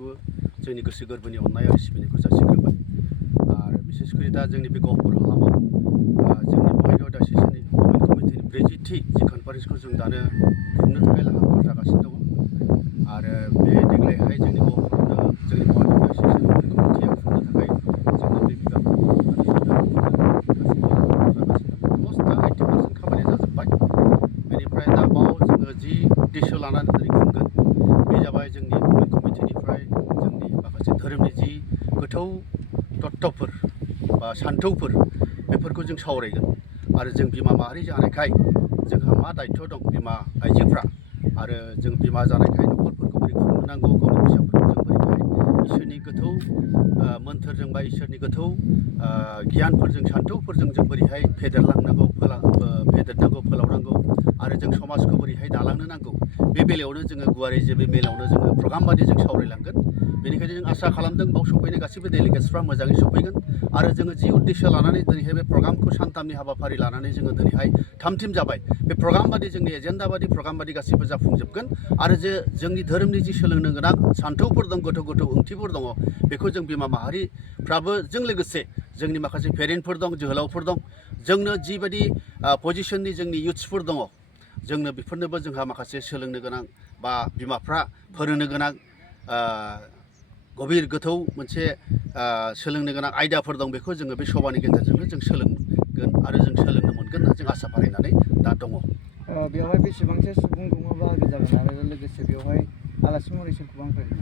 बेखौ जोंनि गोसो गोरबोनि अननाय आरो सिबिनायखौ जासिग्रोबाय आरो बिसेसकरि दा जोंनि बे गहपुर हालामाव जोंनि बङाइगाव डायसिसनि गभर्नमेन्ट कमिटिनि 40थि जि कनफारेन्सखौ जों दानो खुंनो थाखाय लाहार फाहार जागासिनो दङ आरो बे देग्लायहाय जोंनि गहपुरावनो जोंनि बङाइगाव डायसिसनि गभर्नमेन्ट कमिटिया खुंनो थाखाय जोंनि बे बिबानखौ अलमस्ट दा 80% खामानिया जाजोब्बाय बेनिफ्राय दा बाव जोङो जि उद्देश्य लानानै दिनै खुंगोन बे जाबाय जोंनि गभर्नमेन्ट कमिटिनिफ्राय जोंनि माखासे धोरोमनि जि गोथौ तत्त्वफोर बा सान्थौफोर बेफोरखौ जों सावरायगोन आरो जों बिमा माहारि जानायखाय जोंहा मा दायित्व दं बिमा आइजोफ्रा आरो जों बिमा जानायखाय न'खरफोरखौ बोरै खुंनो नांगौ गावनि फिसाफोरखौ जों बोरैहाय इसोरनि गोथौ मोन्थोरजों बा इसोरनि गोथौ गियानफोरजों सान्थौफोरजों जों बोरैहाय फेदेरलांनांगौ फेदेरनांगौ फोलावनांगौ आरो जों समाजखौ बोरैहाय दालांनो नांगौ बे बेलायावनो जोङो गुवारै जे बे मेलावनो जोङो प्रग्राम बादि जों सावरायलांगोन बेनिखायनो जों आसा खालामदों बाव सफैनाय गासैबो डेलिगेट्सफ्रा मोजाङै सफैगोन आरो जोङो जि उद्देश्य लानानै दिनैहाय बे प्रग्रामखौ सानथामनि हाबाफारि लानानै जोङो दिनैहाय थामथिम जाबाय बे प्रग्राम बादि जोंनि एजेन्डा बादि प्रग्राम बादि गासैबो जाफुंजोबगोन आरो जे जोंनि धोरोमनि जि सोलोंनो गोनां सान्थौफोर दं गोथौ गोथौ ओंथिफोर दङ बेखौ जों बिमा माहारिफ्राबो जों लोगोसे जोंनि माखासे पेरेन्टफोर दं जोहोलावफोर दं जोंनो जिबायदि पजिशननि जोंनि युथ्सफोर दङ जोंनो बेफोरनोबो जोंहा माखासे सोलोंनो गोनां बा बिमाफ्रा फोरोंनो गोनां गभीर गोथौ मोनसे सोलोंनो गोनां आयदाफोर दं बेखौ जोङो बे सभानि गेजेरजोंनो जों सोलोंगोन आरो जों सोलोंनो मोनगोन होनना जों आसा फारिनानै दा दङ। बेवहाय बेसेबांसो सुबुं दङ बाहागो जागोन आरो लोगोसे बेवहाय आलासि महरै सोरखौबा फैगोन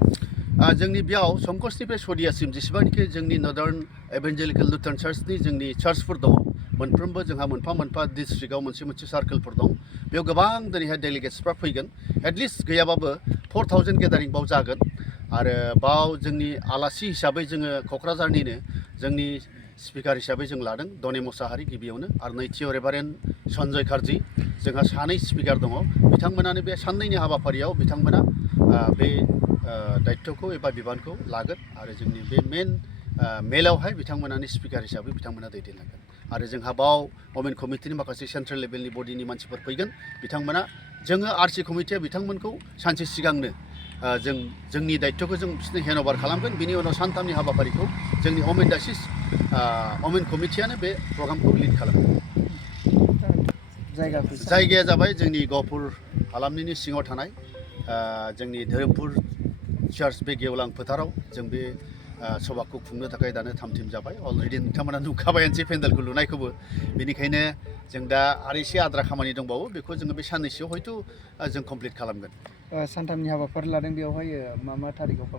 जोंनि बेयाव संकसनिफ्राय सदियासिम जेसेबांखि जोंनि नर्दार्न एभेन्जेलिकेल लुथारन चार्चनि जोंनि चार्चफोर दङ मोनफ्रोमबो जोंहा मोनफा मोनफा डिस्ट्रिक्टआव मोनसे मोनसे सार्कोलफोर दं बेयाव गोबां दिनैहाय डेलिगेट्सफ्रा फैगोन एटलिस्ट गैयाबाबो 4000 गेदारिं बाव जागोन आरो बाव जोंनि आलासि हिसाबै जोङो क'क्राझारनिनो जोंनि स्पिकार हिसाबै जों लादों दने मुसाहारि गिबियावनो आरो नैथियाव रेभारेन्ड सन्जय कार्जि जोंहा सानै स्पिकार दङ बिथांमोनानो बे साननैनि हाबाफारियाव बिथांमोना बे दायित्वखौ एबा बिबानखौ लागोन आरो जोंनि बे मेन मेलावहाय बिथांमोनानि स्पिकार हिसाबै बिथांमोना दैदेनलांगोन आरो जोंहा बाव गभर्नमेन्ट कमिटिनि माखासे सेन्ट्रेल लेभेलनि बडिनि मानसिफोर फैगोन बिथांमोना जोङो आरसि कमिटिया बिथांमोनखौ सानसे सिगांनो जोंनि दायित्वखौ जों बिसोरनो हेन्डअभार खालामगोन बिनि उनाव सानथामनि हाबाफारिखौ जोंनि गभर्नमेन्ट डायसिस गभर्नमेन्ट कमिटियानो बे प्रग्रामखौ लिड खालामगोन। जायगाया जाबाय जोंनि गहपुर हालामनिनो सिङाव थानाय जोंनि धोरोमपुर चार्च बे गेवलां फोथाराव जों बे सभाखौ खुंनो थाखाय दानो थामथिम जाबाय अलरेडि नोंथांमोना नुखाबायानोसै पेन्डेलखौ लुनायखौबो बेनिखायनो जों दा आरो एसे आद्रा खामानि दंबावो बेखौ जोङो बे साननैसोआव हयथ' जों कमप्लिट खालामगोन। सानथामनि हाबाफारि लादों बेवहाय मा थारिखआव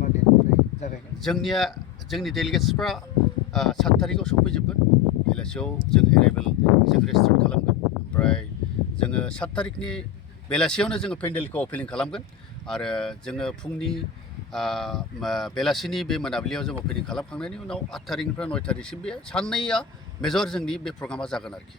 मा डेटनिफ्राय जागायगोन जोंनि डेलिगेट्सफ्रा 7 तारिखआव सफैजोबगोन बेलासियाव जों एराइभेल जों रेजिस्टार खालामगोन ओमफ्राय जोङो 7 तारिखनि बेलासियावनो जोङो पेन्डेलखौ अपेनिं खालामगोन आरो जोङो फुंनि बेलासिनि बे मोनाबिलियाव जों अपेनिं खालामखांनायनि उनाव 8 तारिखनिफ्राय 9 तारिखसिम बे साननैया मेजर जोंनि बे प्रग्रामा जागोन आरोखि।